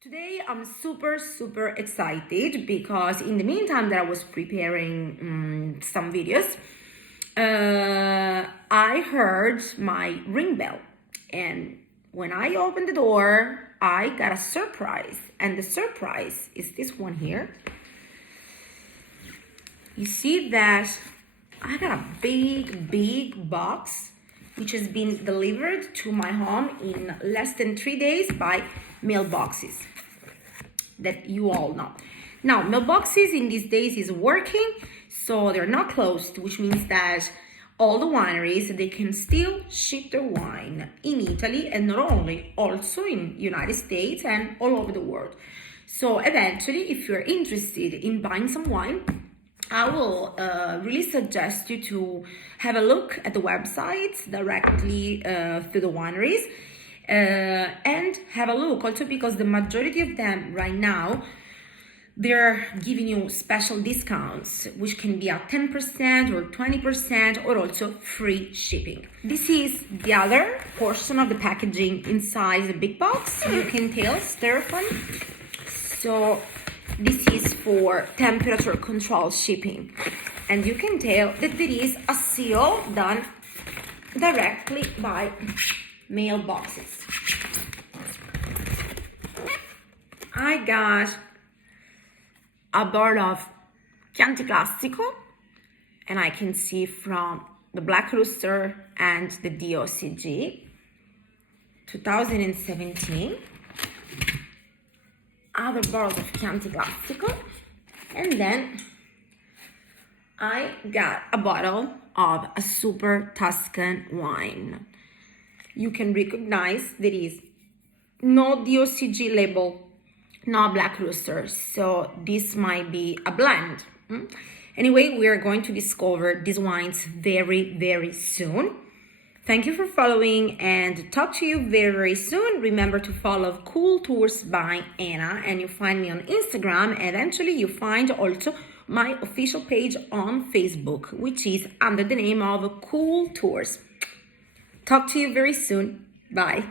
Today I'm super excited because in the meantime that I was preparing some videos, I heard my ring bell, and when I opened the door I got a surprise, and the surprise is this one here. You see that I got a big box which has been delivered to my home in less than 3 days by mailboxes that you all know. Now, mailboxes in these days is working, so they're not closed, which means that all the wineries, they can still ship their wine in Italy, and not only, also in United States and all over the world. So eventually, if you're interested in buying some wine, I will really suggest you to have a look at the websites directly through the wineries, and have a look also because the majority of them right now, they're giving you special discounts, which can be at 10% or 20% or also free shipping. This is the other portion of the packaging inside the big box. You can tell styrofoam. So this is for temperature control shipping, and you can tell that there is a seal done directly by mailboxes. I got a bottle of Chianti Classico, and I can see from the Black Rooster and the DOCG 2017. Other bottles of Chianti Classico, and then I got a bottle of a super Tuscan wine. You can recognize there is no DOCG label, no Black Rooster, so this might be a blend. Anyway, we are going to discover these wines very soon. Thank you for following, and talk to you very soon. Remember to follow Cooltours by Anna, and you find me on Instagram. Eventually you find also my official page on Facebook, which is under the name of Cooltours. Talk to you very soon. Bye.